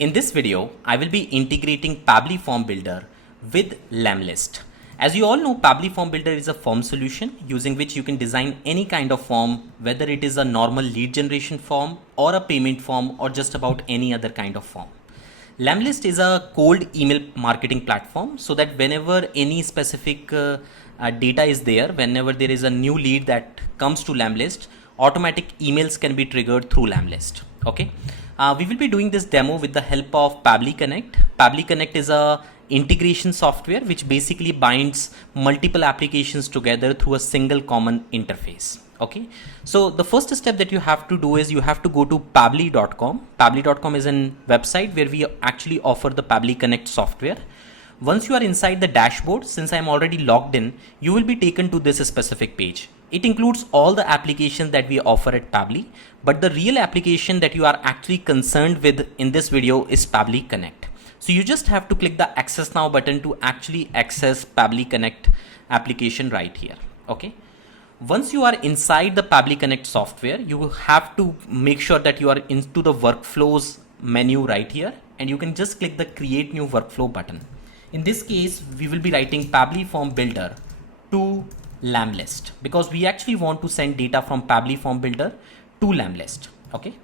In this video, I will be integrating Pabbly Form Builder with Lemlist. As you all know, Pabbly Form Builder is a form solution using which you can design any kind of form, whether it is a normal lead generation form or a payment form or just about any other kind of form. Lemlist is a cold email marketing platform so that whenever any specific data is there, whenever there is a new lead that comes to Lemlist, automatic emails can be triggered through Lemlist. Okay. We will be doing this demo with the help of Pabbly Connect. Pabbly Connect is a integration software which basically binds multiple applications together through a single common interface. Okay, so the first step that you have to do is you have to go to pabbly.com. Pabbly.com is a website where we actually offer the Pabbly Connect software. Once you are inside the dashboard, since I am already logged in, you will be taken to this specific page. It includes all the applications that we offer at Pabbly, but the real application that you are actually concerned with in this video is Pabbly Connect. So you just have to click the Access Now button to actually access Pabbly Connect application right here. Okay. Once you are inside the Pabbly Connect software, you have to make sure that you are into the workflows menu right here, and you can just click the Create New Workflow button. In this case, we will be writing Pabbly Form Builder to Lemlist because we actually want to send data from Pabbly Form Builder to Lemlist. Okay.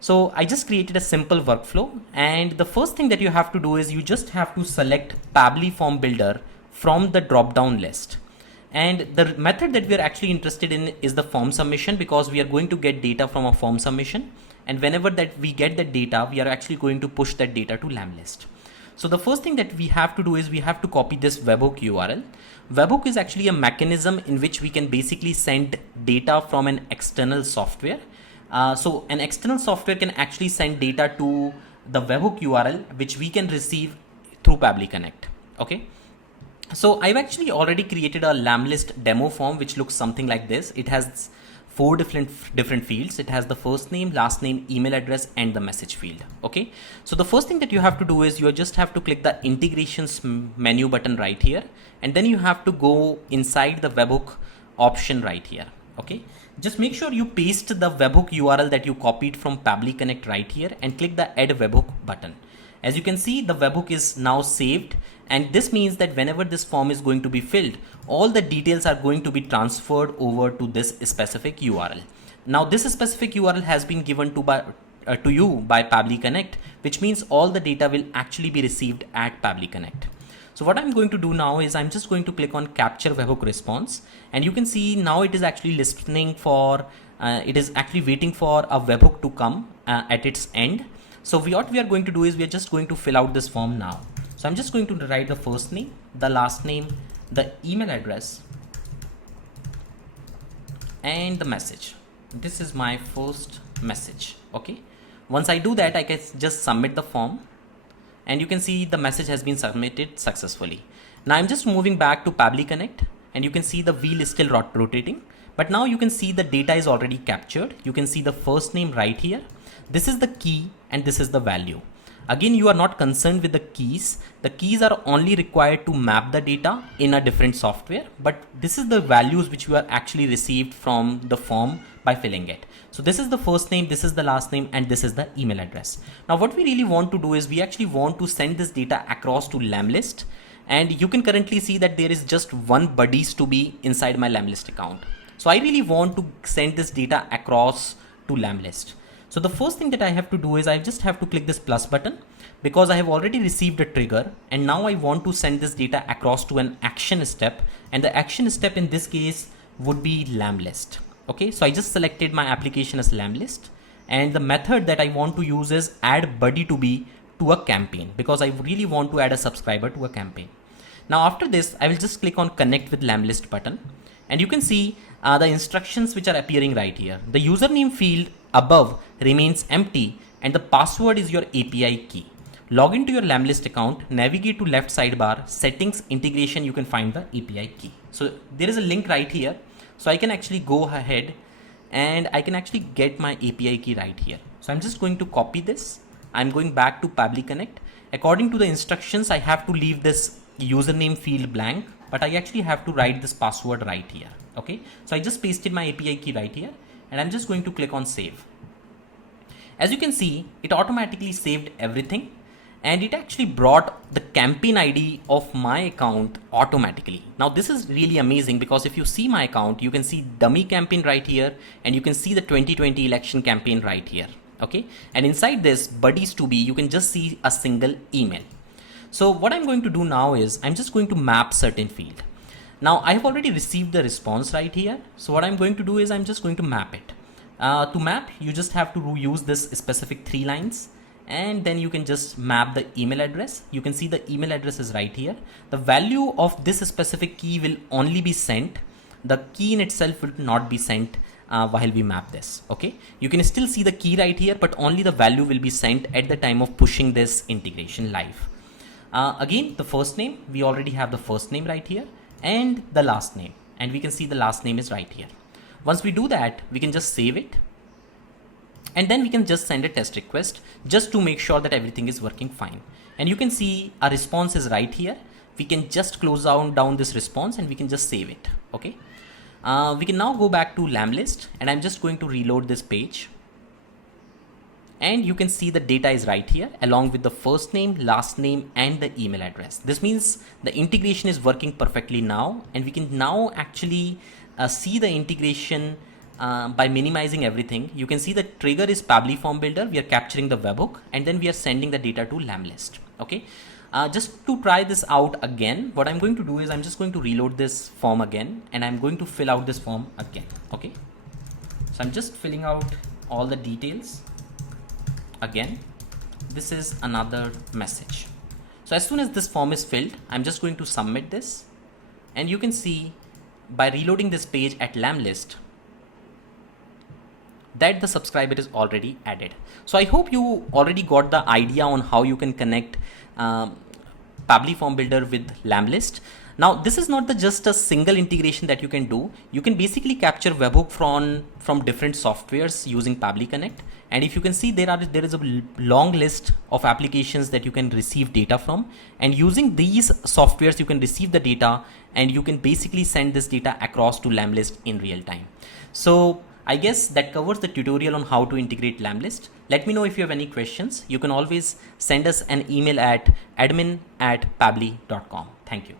So I just created a simple workflow, and the first thing that you have to do is you just have to select Pabbly Form Builder from the drop down list. And the method that we are actually interested in is the form submission, because we are going to get data from a form submission, and whenever that we get that data, we are actually going to push that data to Lemlist. So the first thing that we have to do is we have to copy this webhook URL. Webhook is actually a mechanism in which we can basically send data from an external software. So an external software can actually send data to the webhook URL, which we can receive through Pabbly Connect. Okay. So I've actually already created a Lemlist demo form which looks something like this. It has 4 different fields. It has the first name, last name, email address, and the message field. Okay. So the first thing that you have to do is you just have to click the integrations menu button right here, and then you have to go inside the webhook option right here. Okay. Just make sure you paste the webhook URL that you copied from Pabbly Connect right here and click the add webhook button. As you can see, the webhook is now saved, and this means that whenever this form is going to be filled, all the details are going to be transferred over to this specific URL. Now this specific URL has been given to you by Pabbly Connect, which means all the data will actually be received at Pabbly Connect. So what I'm going to do now is I'm just going to click on capture webhook response, and you can see now it is actually listening for, it is actually waiting for a webhook to come at its end. So what we are going to do is we are just going to fill out this form now. So I'm just going to write the first name, the last name, the email address, and the message. This is my first message. Okay. Once I do that, I can just submit the form, and you can see the message has been submitted successfully. Now I'm just moving back to Pabbly Connect, and you can see the wheel is still rotating, but now you can see the data is already captured. You can see the first name right here. This is the key and this is the value. Again, you are not concerned with the keys. The keys are only required to map the data in a different software, but this is the values which you are actually received from the form by filling it. So this is the first name, this is the last name, and this is the email address. Now what we really want to do is we actually want to send this data across to Lemlist, and you can currently see that there is just one buddies to be inside my Lemlist account. So I really want to send this data across to Lemlist. So the first thing that I have to do is I just have to click this plus button, because I have already received a trigger, and now I want to send this data across to an action step, and the action step in this case would be Lemlist. Okay, so I just selected my application as Lemlist, and the method that I want to use is add buddy to be to a campaign, because I really want to add a subscriber to a campaign. Now after this, I will just click on connect with Lemlist button, and you can see the instructions which are appearing right here. The username field above remains empty, and the password is your API key. Log into your Lemlist account, navigate to left sidebar, settings, integration, you can find the API key. So there is a link right here. So I can actually go ahead and I can actually get my API key right here. So I'm just going to copy this. I'm going back to Pabbly Connect. According to the instructions, I have to leave this username field blank, but I actually have to write this password right here. Okay. So I just pasted my API key right here, and I'm just going to click on save. As you can see, it automatically saved everything, and it actually brought the campaign ID of my account automatically. Now this is really amazing because if you see my account, you can see dummy campaign right here, and you can see the 2020 election campaign right here. Okay, and inside this buddies to be, you can just see a single email. So what I'm going to do now is I'm just going to map certain field. Now I have already received the response right here. So what I'm going to do is I'm just going to map it. To map, you just have to use this specific 3 lines, and then you can just map the email address. You can see the email address is right here. The value of this specific key will only be sent. The key in itself will not be sent while we map this. Okay, you can still see the key right here, but only the value will be sent at the time of pushing this integration live. Again, the first name, we already have the first name right here, and the last name, and we can see the last name is right here. Once we do that, we can just save it, and then we can just send a test request just to make sure that everything is working fine. And you can see our response is right here. We can just close down this response, and we can just save it. Okay, we can now go back to Lemlist, and I'm just going to reload this page. And you can see the data is right here along with the first name, last name, and the email address. This means the integration is working perfectly now, and we can now actually see the integration by minimizing everything. You can see the trigger is Pabbly Form Builder. We are capturing the webhook, and then we are sending the data to Lemlist. Okay, just to try this out again, what I'm going to do is I'm just going to reload this form again, and I'm going to fill out this form again. Okay, so I'm just filling out all the details. Again, this is another message. So as soon as this form is filled, I'm just going to submit this, and you can see by reloading this page at Lemlist that the subscriber is already added. So I hope you already got the idea on how you can connect Pabbly Form Builder with Lemlist. Now this is not just a single integration that you can do. You can basically capture webhook from different softwares using Pabbly Connect. And if you can see, there is a long list of applications that you can receive data from, and using these softwares you can receive the data, and you can basically send this data across to Lemlist in real time. So I guess that covers the tutorial on how to integrate Lemlist. Let me know if you have any questions. You can always send us an email at admin@pabbly.com. Thank you.